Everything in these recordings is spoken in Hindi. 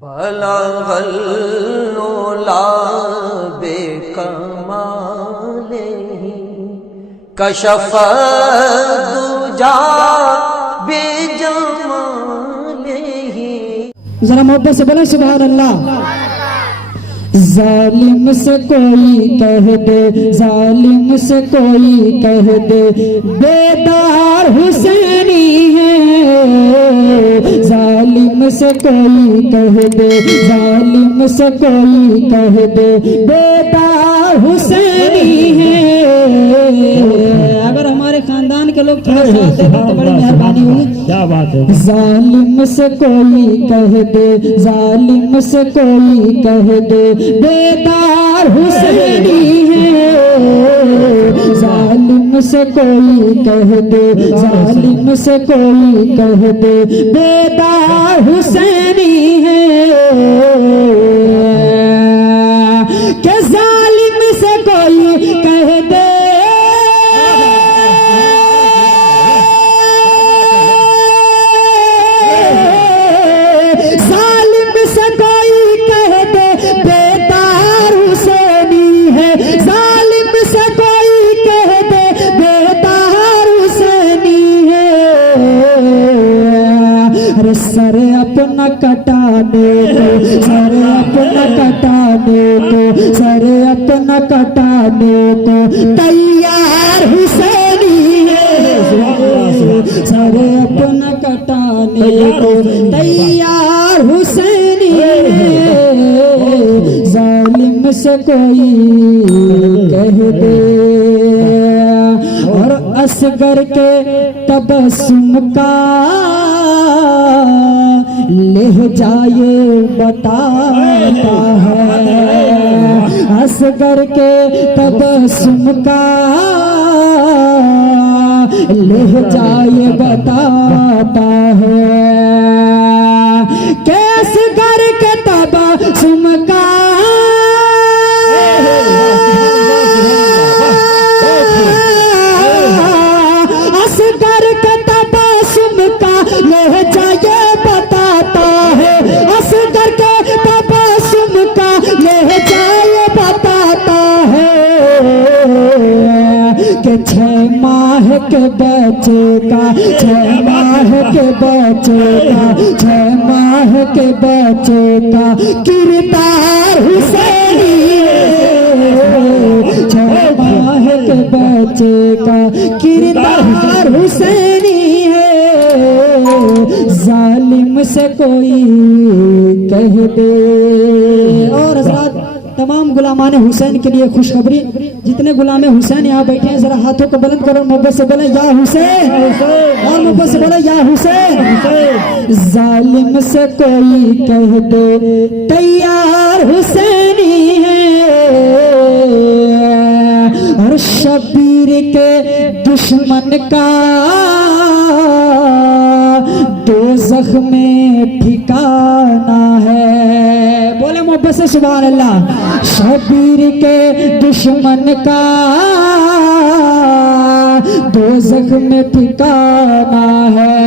बलगल उला बेकमालिही कशफ दुजा बेजमालिही। जरा मोहब्बत से बोले सुभान अल्लाह। जालिम से कोई कह दे, जालिम से कोई कह दे, बेदार हुसैनी है। जालिम से कोई कह दे, जालिम से कोई कह दे, बेदार हुसैनी है। अगर हमारे खानदान के लोग थोड़ा साथ दे तो बड़ी मेहरबानी होगी। क्या बात है। जालिम से कोई कह दे, जालिम से कोई कह दे, बेदार हुसैनी है। जालिम से कोई कह दे, जालिम से कोई कह दे, बेदार हुसैनी है। के जालिम से कोई कह दे, सर अपना कटाने को, सर अपना कटाने को, सर अपना कटाने को तैयार हुसैनी है। सर अपना कटाने को तैयार हुसैनी है। जालिम से कोई कह दे और असगर के तबस्सुम का ले जाए बताता है। असगर के तबस्सुम का ले जाए बताता है। कैस कर के तबस्सुम का असगर के तबस्सुम का ले जाए बताता है। असगर के तबस्सुम का ले जाए बताता है कि 6 माह के बच्चे का, 6 माह के बच्चे का, 6 माह के बच्चे का किरदार हुसैनी है। 6 माह के बच्चे का किरदार हुसैनी है। जालिम से कोई कह दे। और हज़रात तमाम गुलामान हुसैन के लिए खुशखबरी, जितने गुलाम हुसैन यहाँ बैठे हैं जरा हाथों को बुलंद करो, मोहब्बत से बोले या हुसैन, और मोहब्बत से बोले या हुसैन। जालिम से कोई कह दे तैयार हुसैनी है। और शबीर के दुश्मन का दोज़ख में ठिकाना है। बोले मोहब्बत से सुभान अल्लाह। शबीर के दुश्मन का दोज़ख में ठिकाना है।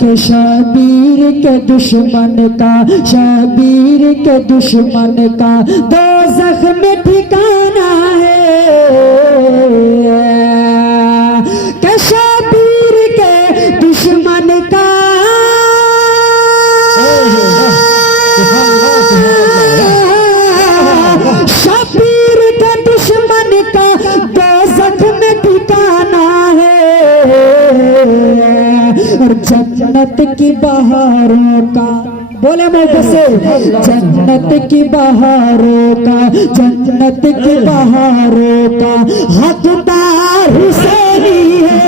कि शबीर के दुश्मन का, शबीर के दुश्मन का दोज़ख में ठिकाना है। कि शबीर के दुश्मन का शबीर के दुश्मन का दोज़ख में ठिकाना है। और जन्नत की बहारों का, बोले मोहब्बत से, जन्नत की बहारों का, जन्नत की बहारों का हकदार हुसैनी है।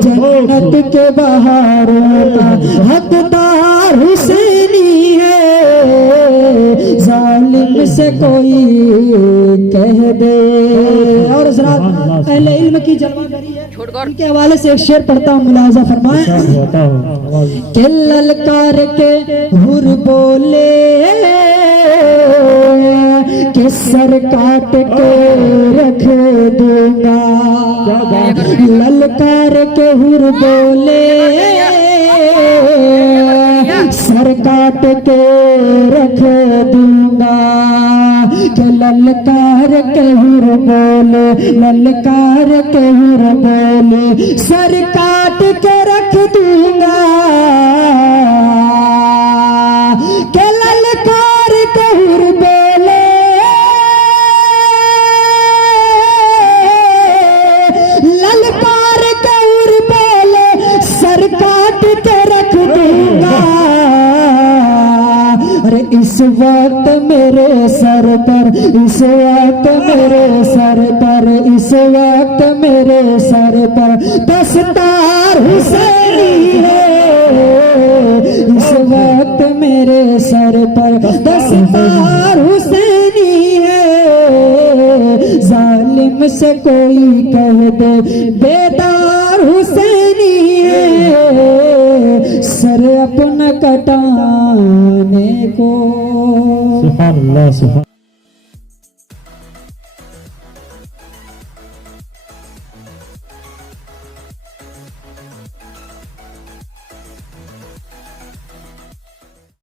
जन्नत के बहारों का हकदार हुसैनी है। जालिम से कोई कह दे। और हज़रात अहले इल्म की जलवागरी है, उनके हवाले से एक शेर पढ़ता हूँ, मुलाजा फरमाएं। कि ललकार के हुर बोले कि सर काट के रख दूंगा। ललकार के हुर बोले सर काट के रख दूंगा कि ललकार के हुर बोले, ललकार के हुर बोले, सर काट के रख दूंगा कि ललकार के हुर बोले, ललकार के हुर बोले, सर काट के रख दूंगा। अरे इस वक्त मेरे सर पर, इस वक्त मेरे सर पर, इस वक्त मेरे सर पर दस्तार हुसैनी है। इस वक्त मेरे सर पर दस्तार हुसैनी है। जालिम से कोई कह दे बेदार हुसैनी है, सर अपना कटाने को। सुभान अल्लाह, सुभान